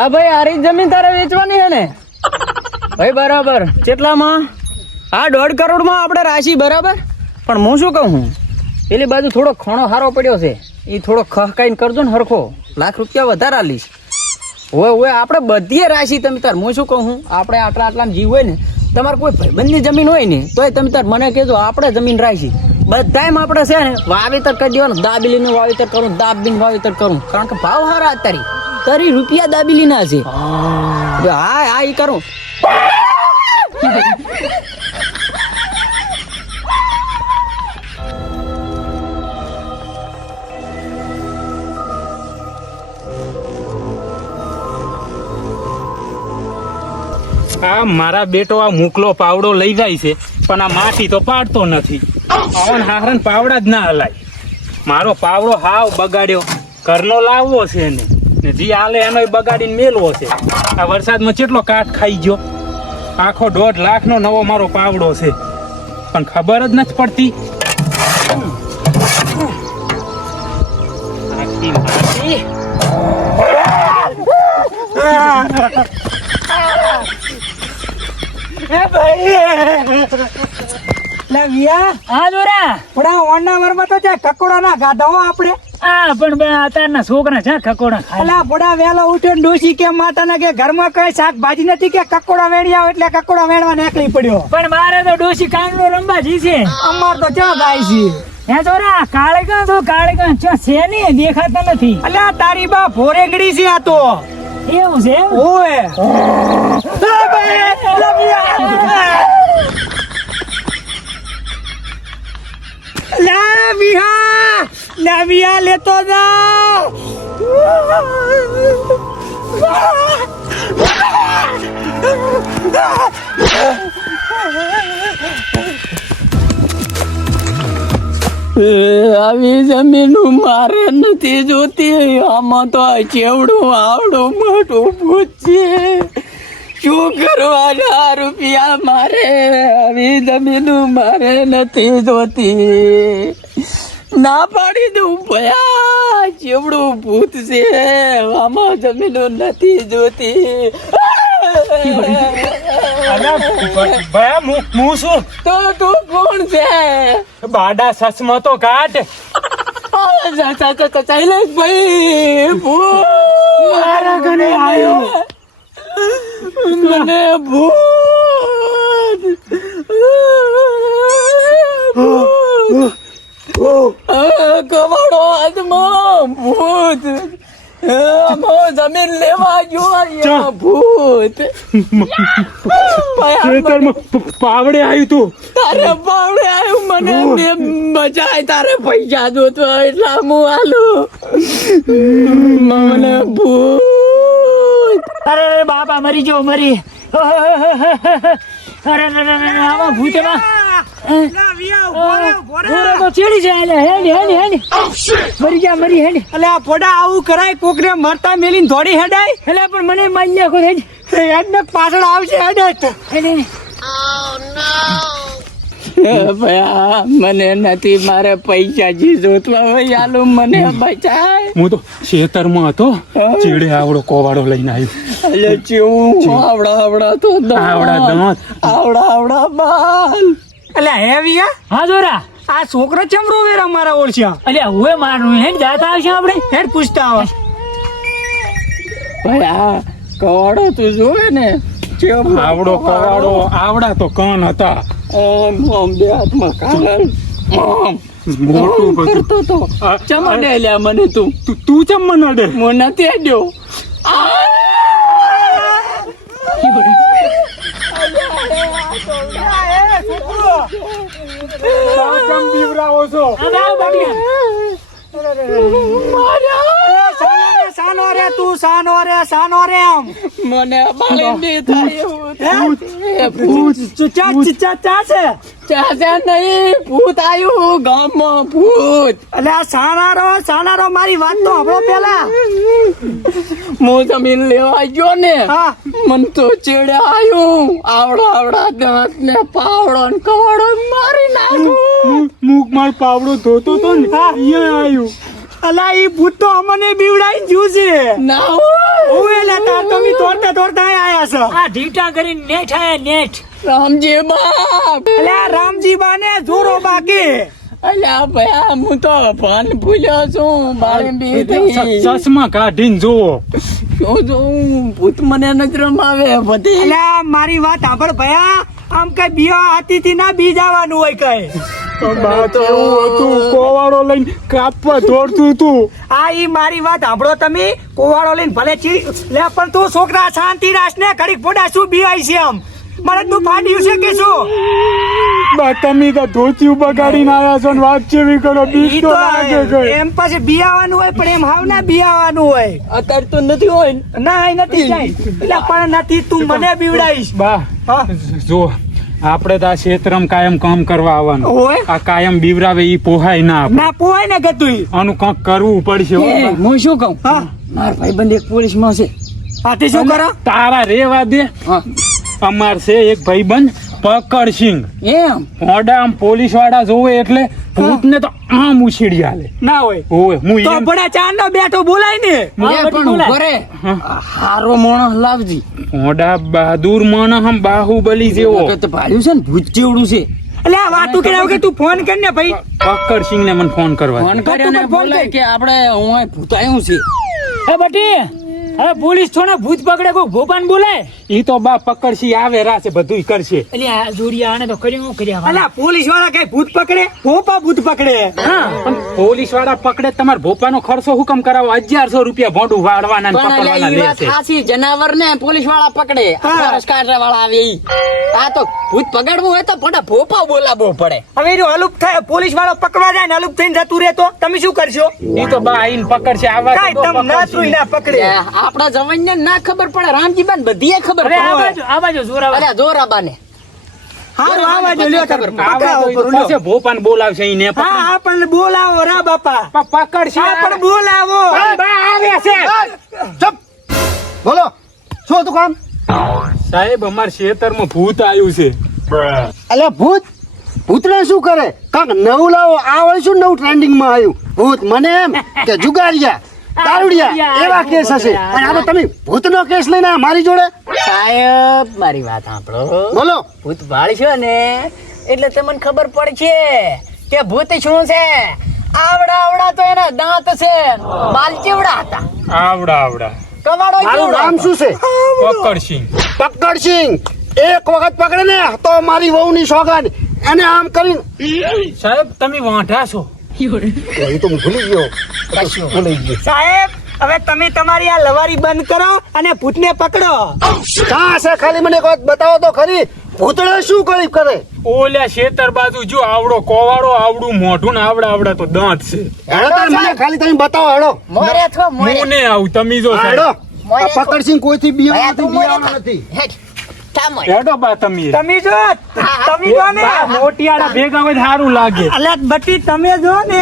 હા ભાઈ, આરી જમીન તારે વેચવાની છે ને? ભાઈ, બરાબર. કેટલામાં? હા, દોઢ કરોડમાં આપણે રાશી, બરાબર? પણ હું શું કહું? પેલી બાજુ થોડો ખણો હારો પડ્યો છે. એ થોડો ખહકાઈને કરજો ને હરખો. લાખ રૂપિયા વધારે આલીશ. હોય હોય આપણે બધીએ રાશી તમે તાર, હું શું કહું? આપણે આટલા આટલા જીવ હોય ને, તમારે કોઈ ભાઈબંધની જમીન હોય ને, તોય તમે તાર મને કહેજો, આપણે જમીન રાખી બધાયમાં આપણે છે ને વાવેતર કરી દેવાનું, દાબીલીનું વાવેતર કરું દાબીનું વાવેતર કરું. કારણ કે ભાવ હારા અત્યારે. તરી રૂપિયા દાબી લીના છે. હા. હા એ કરો. આ મારા બેટો આ મૂકલો પાવડો લઈ જાય છે પણ આ માટી તો પાડતો નથી. પવન હારણ પાવડા જ ના હલાય. મારો પાવડો હાવ બગાડ્યો. ઘરનો લાવવો છે એને. ને જે હાલે એનો બગાડીને મેલવો છે. આ વરસાદમાં કેટલો કાટ ખાઈ ગયો? આખો દોઢ લાખનો નવો મારો પાવડો છે. પણ ખબર જ નથી પડતી. મરમાં હા જોરા. વરમાં તો ત્યાં કકોડા ના ગાધા આપણે. હા પણ બે અત્યારના છોકરા છે કકોડા ખાય. અલા પોડા વેલો ઉઠ્યો ને ડોસી કે માતાના કે ઘરમાં કઈ શાકભાજી નથી કે કકોડા વેણી એટલે કકોડા વેણવા નીકળી પડ્યો. પણ મારે તો ડોશી કાંગનો રંબાજી છે. અમાર તો ચા ગાય છે? હે છોરા કાળે કાં તો કાળે કાં ચો છે ને દેખાતા નથી. અલ્યા તારી બા ભોરેંગડી છે આ તો. એવું છે ઓએ લે વિયા. લે વિહા લે વિયા લેતો જા આવી જમીન મારે નથી જોતી. આમાં તો ચેવડું આવડું મોટું ભૂત છે શું કરવાના રૂપિયા મારે? આવી જમીન મારે નથી જોતી. ના પાડી દઉં ભયા જેવડું ભૂત છે આમાં જમીન નથી જોતી. ભયા હું શું? તો તું કોણ છે? બાડા સસમો તો કાઢ શૈલેષભાઈ મારા ઘરે આવ્યો મને ભૂત ભૂત જમીન લેવા જોયા ભૂત ખેતરમાં પાવડે આવ્યું તું તારે પાવડે આવ્યું મને બચાય તારે પૈસા જોતો એટલા હું આલું. મને ભૂત અરે બાપા મરી જો મરી. અરે આવા ભૂતમાં એટલે એટલે મને નથી મારે પૈસા જી જોતવા હોય આલુ મને હું તો ખેતરમાં હતો ચીડે આવડો કોવાડો લઈને આવ્યો અલે ચેવું આવડા આવડા તો. આવડા આવડા આવડા બાલ અલ્યા હે વિયા? હા જોરા. આ છોકરો ચમ વેરા મારા ઓળખ્યા અલ્યા હું મારું હેડ જાતા આવશે આપણે? હેડ પૂછતા આવે. ભાઈ આ કવાડો તું જોવે ને? ચેવો આવડો કવાડો આવડા તો કન હતા. આમ આમ બે હાથમાં આમ. મોટું કરતો તો. આ- લ્યા મને તું? તું તું ચમ મને અડે? હું નથી અડ્યો. ચમ બીવરાવો છો. સાનો રે તું સાનો રે સાનો રે આમ. મને બાળી થાય એવું ભૂત ચા ચા ચા છે? ચાચા નહીં ભૂત આવ્યું ગામમાં ભૂત. અલ્યા સાનારો સાનારો મારી વાત તો હબળો પેલા. હું જમીન લેવા ગયો ને હા. મન તો ચેડે આવ્યું આવડા આવડા દાંત ને પાવડો ને કવાડો મારી નાખ્યું મૂક માર પાવડો ધોતો તો ને અહીંયા આવ્યું અલા ઈ ભૂત તો અમને બીવડાઈ જ્યું છે. ના ઓવે લે તાર તો મી તોડતા તોડતા આયા છો. આ ઢીટા કરી નેઠ આયા નેઠ. રામજી બાપ. અલ્યા રામજી બાને જોરો બાકી અલ્યા ભયા હું તો ભાન ભૂલ્યો છું મારે બી ચશ્મા કાઢીને જુઓ. શું જોઉં? ભૂત મને નજરમાં આવે બધી. અલ્યા મારી વાત સાંભળ ભયા. આમ કઈ બીવા હાથીથી ના બી જવાનું હોય કઈ. બા એવું હતું કોવાળો લઈને કાપવા દોડતું હતું. આ ઈ મારી વાત સાંભળો તમે. કોવાળો લઈને ભલે ચી લે પણ તું છોકરા શાંતિ રાખ ને ઘડીક શું બીવાય છે આમ? મને તું ફાટ્યું છે કે શું? બા તમે તો ધોતિયું બગાડીને આવ્યા છો ને વાત જેવી કરો તો લાગે ગઈ એમ પછી બિયાવાનું હોય પણ એમ હાવ ના બિયાવાનું હોય. અત્યારે તો નથી હોય ને. નથી એટલે પણ નથી તું મને બીવડાઈશ બા હા. જો આપણે તો આ ક્ષેત્રમાં કાયમ કામ કરવા આવવાનું. આ કાયમ બીવરાવે ઈ પોહાય ના આપણે. ના પોવાય ને ગતું આનું કંઈક કરવું પડશે હો. એ, હું શું કહું? હા. મારા ભાઈબંધ એક પોલીસમાં છે. આથી શું કરો? તારા રેવા દે. હા. અમાર છે એક ભાઈબંધ પકડસિંગ. એમ? મોઢા આમ પોલીસવાળા જોવે એટલે ભૂતને તો આમ ઉછેડી આલે ના હોય. ઓય હું તો બડા ચાર નો બેઠો બોલાય ને. એ પણ ઊભો હારો માણસ લાવજી. મોડા બહાદુર મન હમ બાહુબલી જેવો. તો ભાડ્યું છે ને ભૂત જેવડું છે. એટલે આ વાતું કર્યા કે તું ફોન કર ને ભાઈ. પકડસિંગ ને મને ફોન કરવા ફોન કર્યો ને બોલાય કે આપણે હું ભૂત આવ્યું છે. એ બટી હવે પોલીસ થોડા ભૂત પકડે કોઈ ભોપાન બોલે? ઈ તો બા પકડશી આવે રાસે બધું કરશે. એટલે આ જોડિયા આને તો કરી હું કર્યા અલા પોલીસવાળા કઈ ભૂત પકડે? ભોપા ભૂત પકડે? પણ પોલીસવાળા પકડે તમાર ભોપાનો ખર્ચો હુકમ કરાવો? 1100 રૂપિયા ભોંડું વાળવાના ને પકડવાના અલ્યા લેશે સાચી જનાવર ને પોલીસવાળા પકડે હા. ફોરેસ્ટ કાઢવા વાળા આવે ઈ. આ તો ભૂત પકડવું હોય તો પડે ભોપા બોલાવો પડે. હવે જો અલુપ થાય પોલીસ વાળો પકડવા જાય ને અલુપ થઈને જતું રહે તો તમે શું કરશો? ઈ તો બા આઈને પકડશે આવા તો તમ ના પકડે. આપણા જવાન ને ના ખબર પડે રામજીબાન બધી ખબર આ પડે. બાજુ આ બાજુ હારું આવા જો લ્યો લ્યો. પાસે ભોપાન બોલાવશે ઈને હા હા બોલાવો રા બાપા. પકડશે. હા બોલાવો. બા આવે છે. ચપ. બોલો. શું હતું કામ? સાહેબ અમાર ખેતરમાં ભૂત આવ્યું છે. અલ્યા ભૂત? ભૂતને શું કરે? કાંક નવું લાવો. આ વળી શું નવું ટ્રેન્ડિંગમાં આવ્યું? ભૂત મને એમ કે જુગારિયા દારૂડિયા એવા કેસ હશે. અને આ તો તમે ભૂતનો કેસ લઈને મારી જોડે? સાહેબ મારી વાત સાંભળો. બોલો. ભૂત ભાળશો ને એટલે તમને ખબર પડશે કે ભૂત શું છે? આવડા આવડા તો એના દાંત છે. બાલ હતા? આવડા આવડા. કવાડો મારું નામ શું છે? પકડશી પકડસિંહ. એક વખત પકડે ને તો મારી વહુની સોગંદ એને આમ કરીને સાહેબ તમે વાંઢા છો. એ તો હું ભૂલી ગયો ભૂલી ગયો સાહેબ હવે તમે તમારી આ લવારી બંધ કરો અને ભૂતને પકડો. ક્યાં છે? ખાલી મને બતાવો તો ખરી. ભૂતળે શું કરી કરે? ઓલ્યા ખેતર બાજુ જો આવડો કોવાડો આવડું મોઢું ને આવડા આવડા તો દાંત છે. હેડો મને ખાલી તમે બતાવો હેડો. મોરે હું ને આવું તમે જો હેડો. પકડસિંહ કોઈથી થી બી થા. નથી. થા. હેડો બા તમે. તમે જો તમે જો ને. મોટિયાળા ભેગા હોય સારું લાગે. અલ્યા બટી તમે જો ને.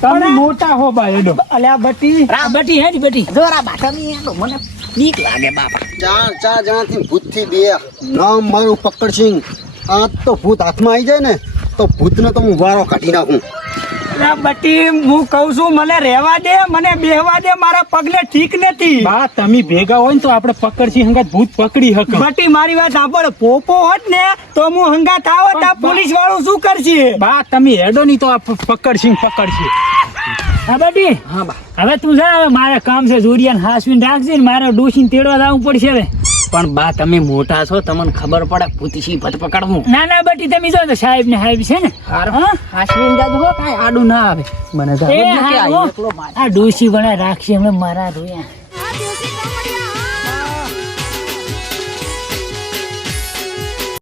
તમે મોટા હો બા હેડો. અલ્યા બટી. આ બટી હેડી બટી. જો તમે મને બીક લાગે બાપા. ચાર ચાર ભૂતથી બે. નામ મારું પકડસિંહ. આ તો ભૂત હાથમાં આવી જાય ને તો ભૂતને તો હું વારો કાઢી નાખું. બટી હું કહું છું મને રહેવા દે મને બેહવા દે મારા પગલે ઠીક નથી. બા તમે ભેગા હોય ને તો આપણે પકડશી હંગાત ભૂત પકડી હક. બટી મારી વાત સાંભળ પોપો હોત ને તો હું હંગાત આવો તો પોલીસ વાળું શું કરશે? બા તમે હેડો નહીં તો આ પકડશી પકડશી હા બટી? હા બા. હવે તું જા હવે મારે કામ છે જોડિયાને હાસવીને રાખજે ને મારે ડોસીને તેડવા જવું પડશે હવે. પણ બા તમે મોટા છો તમને ખબર પડે ભૂતશી ભટ પકડવું. ના ના બટી તમે જો સાહેબ ને સાહેબ છે ને. હારું. દાદુ હો, કાંઈ આડું ના આવે. મને તો. આ ડોસી બના રાખશે હમણાં મારા રોયા.